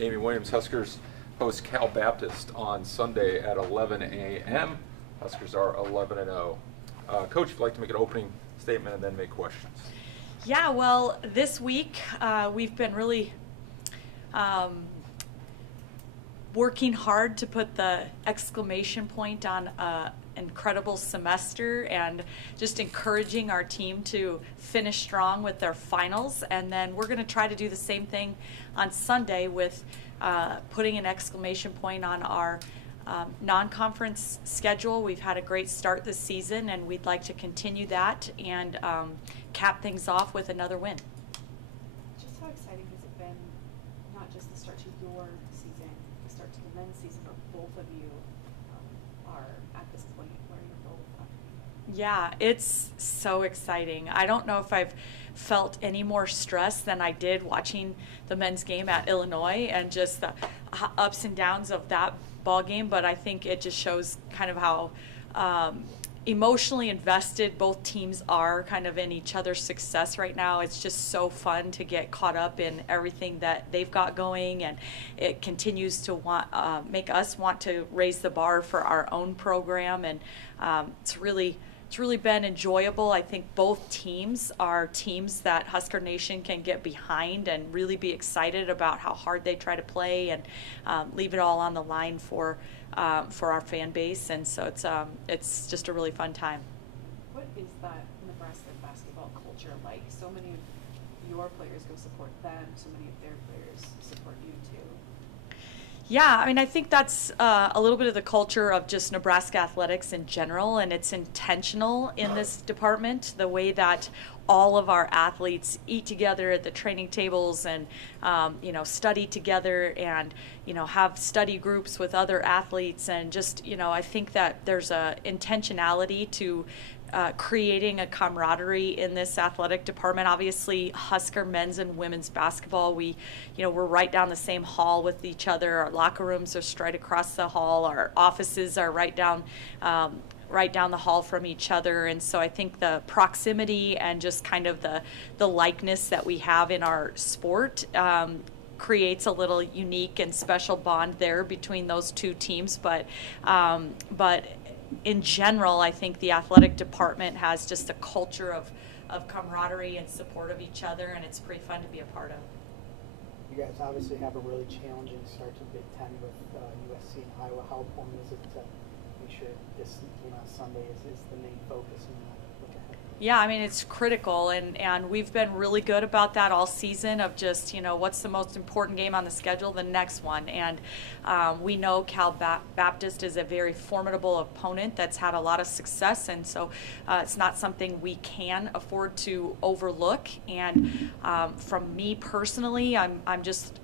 Amy Williams. Huskers host Cal Baptist on Sunday at 11 a.m. Huskers are 11-0. Coach, if you'd like to make an opening statement and then make questions. Yeah, well, this week we've been really working hard to put the exclamation point on an incredible semester and just encouraging our team to finish strong with their finals. And then we're going to try to do the same thing on Sunday with putting an exclamation point on our non-conference schedule. We've had a great start this season, and we'd like to continue that and cap things off with another win. Just how exciting has it been, not just the start to your season, the start to the men's season, but both of you are at this point where you're both. Yeah, it's so exciting. I don't know if I've felt any more stress than I did watching the men's game at Illinois and just the ups and downs of that ball game, but I think it just shows kind of how emotionally invested both teams are kind of in each other's success right now. It's just so fun to get caught up in everything that they've got going, and it continues to make us want to raise the bar for our own program, and it's really been enjoyable. I think both teams are teams that Husker Nation can get behind and really be excited about how hard they try to play and leave it all on the line for our fan base. And so it's just a really fun time. What is that Nebraska basketball culture like? So many of your players go support them. So many of their players support you too. Yeah, I mean, I think that's a little bit of the culture of just Nebraska athletics in general, and it's intentional in this department, the way that all of our athletes eat together at the training tables and, study together and, have study groups with other athletes. And just, I think that there's a intentionality to creating a camaraderie in this athletic department. Obviously, Husker men's and women's basketball, we're right down the same hall with each other. Our locker rooms are straight across the hall. Our offices are right down the hall from each other. And so I think the proximity and just kind of the likeness that we have in our sport creates a little unique and special bond there between those two teams. But in general, I think the athletic department has just a culture of camaraderie and support of each other, and it's pretty fun to be a part of. You guys obviously have a really challenging start to Big Ten with USC and Iowa. How important is it to make sure this game on Sunday is the main focus and look ahead? Yeah, I mean, it's critical, and we've been really good about that all season of just, what's the most important game on the schedule, the next one. And we know Cal Baptist is a very formidable opponent that's had a lot of success, and so it's not something we can afford to overlook. And from me personally, I'm just,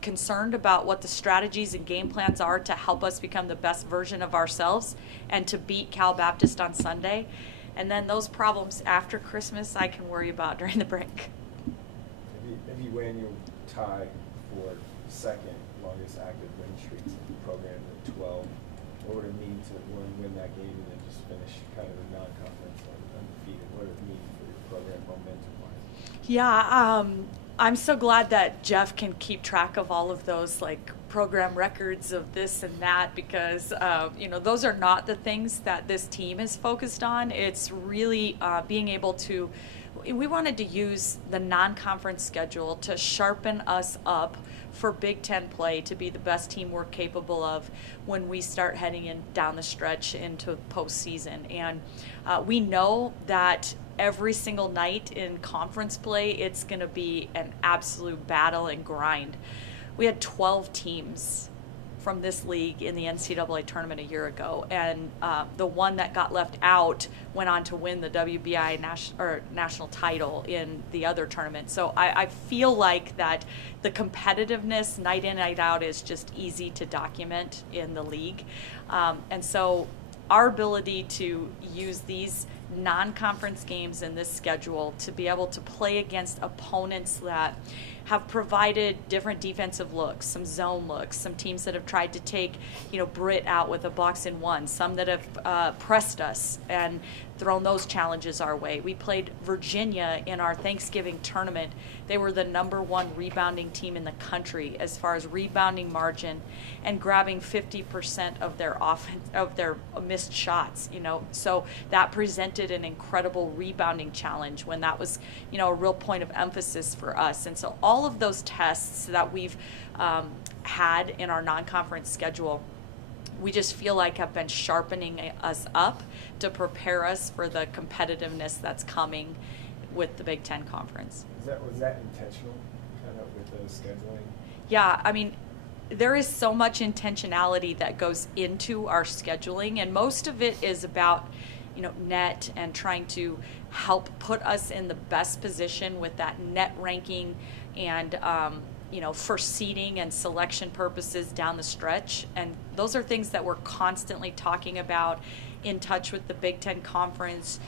concerned about what the strategies and game plans are to help us become the best version of ourselves and to beat Cal Baptist on Sunday. And then those problems after Christmas I can worry about during the break. Maybe when you tie for second longest active win streaks in the program at 12, what would it mean to win that game and then just finish kind of the non-conference undefeated? What would it mean for your program momentum-wise? Yeah, I'm so glad that Jeff can keep track of all of those program records of this and that, because those are not the things that this team is focused on. It's really being able to, we wanted to use the non-conference schedule to sharpen us up for Big Ten play, to be the best team we're capable of when we start heading in down the stretch into postseason. And we know that every single night in conference play, it's going to be an absolute battle and grind. We had 12 teams from this league in the NCAA tournament a year ago, and the one that got left out went on to win the WBI national title in the other tournament. So I feel like that the competitiveness night in, night out is just easy to document in the league. And so our ability to use these non-conference games in this schedule to be able to play against opponents that have provided different defensive looks, some zone looks, some teams that have tried to take, Britt out with a box and one, some that have pressed us and thrown those challenges our way. We played Virginia in our Thanksgiving tournament. They were the #1 rebounding team in the country as far as rebounding margin and grabbing 50% of their missed shots, So that presented an incredible rebounding challenge when that was, a real point of emphasis for us. And so all of those tests that we've had in our non-conference schedule, we just feel like have been sharpening us up to prepare us for the competitiveness that's coming with the Big Ten Conference. Was that intentional, kind of, with the scheduling? Yeah, I mean, there is so much intentionality that goes into our scheduling, and most of it is about, net and trying to help put us in the best position with that net ranking and for seeding and selection purposes down the stretch. And those are things that we're constantly talking about, in touch with the Big Ten Conference,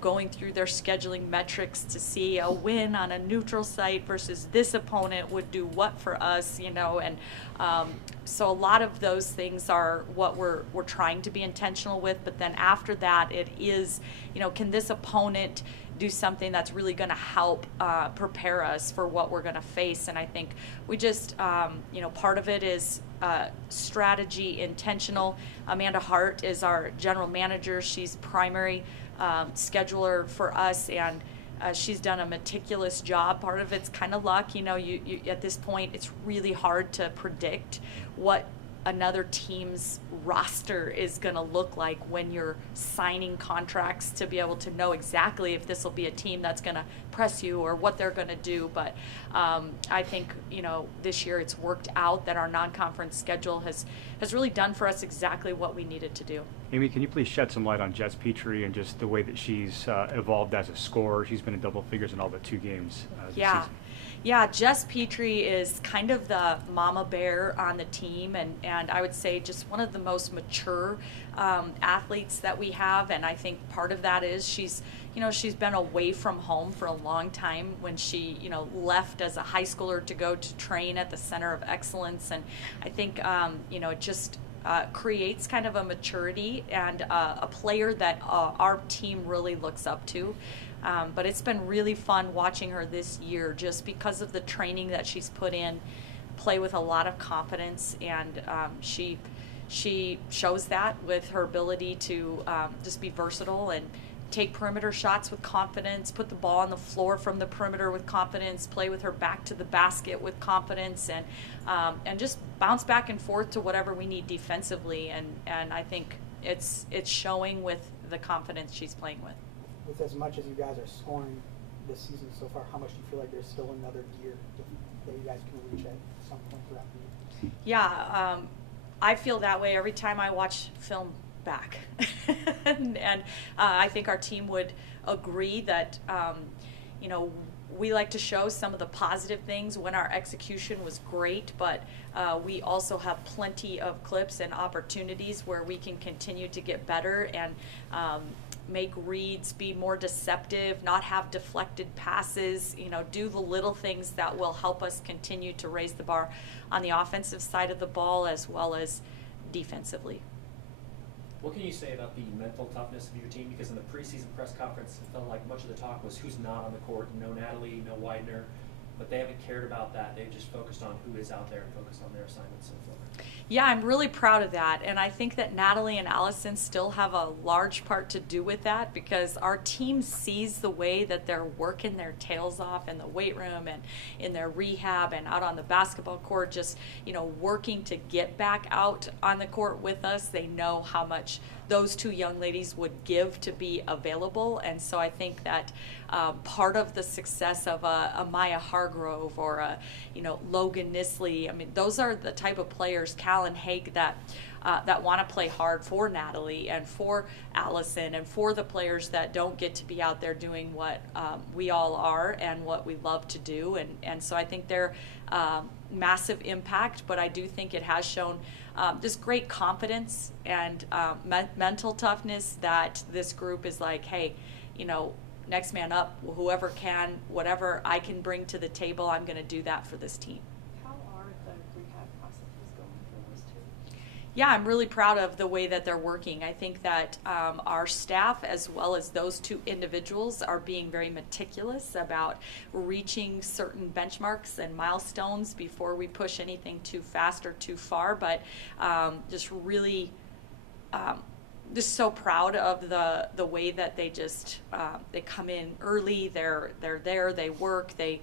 going through their scheduling metrics to see a win on a neutral site versus this opponent would do what for us, and so a lot of those things are what we're trying to be intentional with. But then after that, it is, can this opponent do something that's really going to help prepare us for what we're going to face? And I think we just, part of it is strategy, intentional. Amanda Hart is our general manager. She's primary scheduler for us, and she's done a meticulous job. Part of it's kind of luck. You at this point, it's really hard to predict what another team's roster is going to look like when you're signing contracts, to be able to know exactly if this will be a team that's going to press you or what they're going to do. But I think, this year it's worked out that our non-conference schedule has really done for us exactly what we needed to do. Amy, can you please shed some light on Jess Petrie and just the way that she's evolved as a scorer? She's been in double figures in all but 2 games this season. Yeah, Jess Petrie is kind of the mama bear on the team, and I would say just one of the most mature athletes that we have. And I think part of that is she's been away from home for a long time when she, left as a high schooler to go to train at the Center of Excellence. And I think, it just creates kind of a maturity and a player that our team really looks up to. But it's been really fun watching her this year just because of the training that she's put in, play with a lot of confidence, and she shows that with her ability to just be versatile and take perimeter shots with confidence, put the ball on the floor from the perimeter with confidence, play with her back to the basket with confidence, and just bounce back and forth to whatever we need defensively. And I think it's showing with the confidence she's playing with. With as much as you guys are scoring this season so far, how much do you feel like there's still another gear that you guys can reach at some point throughout the year? Yeah, I feel that way every time I watch film back. and I think our team would agree that, we like to show some of the positive things when our execution was great, but we also have plenty of clips and opportunities where we can continue to get better and make reads be more deceptive, not have deflected passes, do the little things that will help us continue to raise the bar on the offensive side of the ball as well as defensively. What can you say about the mental toughness of your team? Because in the preseason press conference, it felt like much of the talk was who's not on the court. No Natalie, no Widener, but they haven't cared about that. They've just focused on who is out there and focused on their assignments so far. Yeah, I'm really proud of that, and I think that Natalie and Allison still have a large part to do with that, because our team sees the way that they're working their tails off in the weight room and in their rehab and out on the basketball court, just working to get back out on the court with us. They know how much those 2 young ladies would give to be available, and so I think that part of the success of a Maya Hargrove or a Logan Nisley, I mean, those are the type of players, Callan Haig, that want to play hard for Natalie and for Allison and for the players that don't get to be out there doing what we all are and what we love to do. And so I think they're massive impact, but I do think it has shown this great confidence and mental toughness that this group is like, hey, next man up, whoever can, whatever I can bring to the table, I'm going to do that for this team. How are the rehab processes going for those two? Yeah, I'm really proud of the way that they're working. I think that our staff, as well as those two individuals, are being very meticulous about reaching certain benchmarks and milestones before we push anything too fast or too far. But just really, just so proud of the way that they just they come in early. They're there. They work. They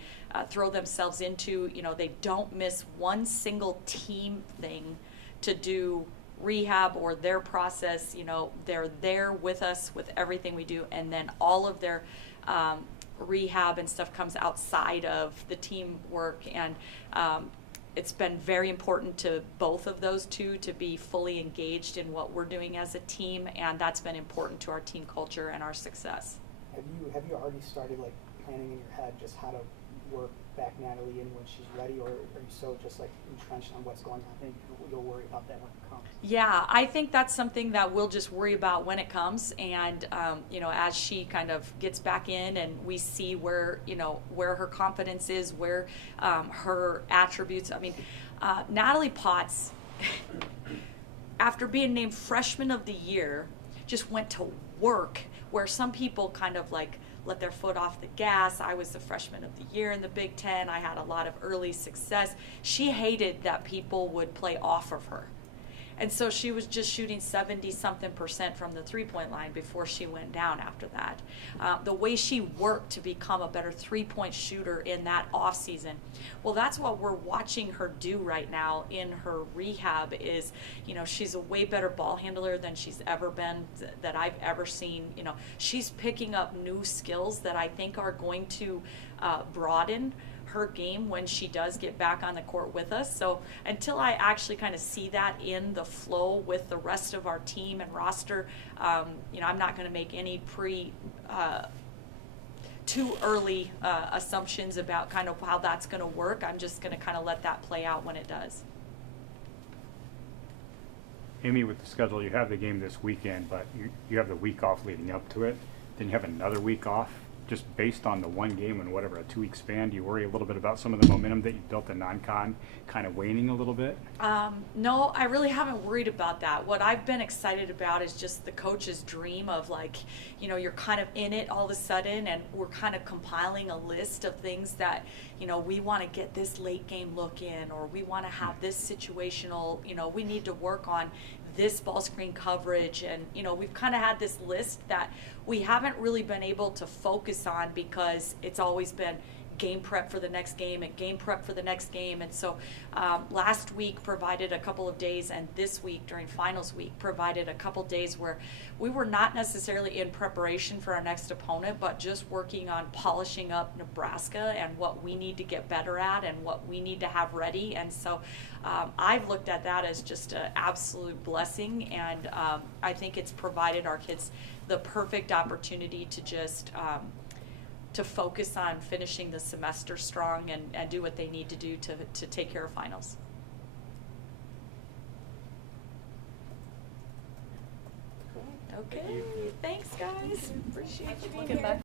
throw themselves into. They don't miss one single team thing to do rehab or their process. They're there with us with everything we do, and then all of their rehab and stuff comes outside of the team work. And it's been very important to both of those two to be fully engaged in what we're doing as a team, and that's been important to our team culture and our success. Have you already started like planning in your head just how to work back Natalie in when she's ready, or are you so just like entrenched on what's going on and you'll worry about that when it comes? Yeah, I think that's something that we'll just worry about when it comes, and as she kind of gets back in and we see where her confidence is, where her attributes. I mean, Natalie Potts, after being named Freshman of the Year, just went to work where some people kind of like let their foot off the gas. I was the Freshman of the Year in the Big Ten. I had a lot of early success. She hated that people would play off of her. And so she was just shooting 70-something% from the three-point line before she went down after that. The way she worked to become a better three-point shooter in that off season, well, that's what we're watching her do right now in her rehab. Is she's a way better ball handler than she's ever been, that I've ever seen. She's picking up new skills that I think are going to broaden her game when she does get back on the court with us. So until I actually kind of see that in the flow with the rest of our team and roster, I'm not going to make any too early assumptions about kind of how that's going to work. I'm just going to kind of let that play out when it does. Amy, with the schedule, you have the game this weekend, but you have the week off leading up to it. Then you have another week off. Just based on the one game and whatever, a 2-week span, do you worry a little bit about some of the momentum that you built in non-con kind of waning a little bit? No, I really haven't worried about that. What I've been excited about is just the coach's dream of you're kind of in it all of a sudden, and we're kind of compiling a list of things that, we want to get this late game look in, or we want to have this situational, we need to work on this ball screen coverage. And we've kind of had this list that we haven't really been able to focus on because it's always been game prep for the next game and game prep for the next game. And so last week provided a couple of days, and this week during finals week provided a couple days where we were not necessarily in preparation for our next opponent, but just working on polishing up Nebraska and what we need to get better at and what we need to have ready. And so I've looked at that as just an absolute blessing, and I think it's provided our kids the perfect opportunity to just to focus on finishing the semester strong and do what they need to do to take care of finals. Okay, thanks guys. Appreciate you being here.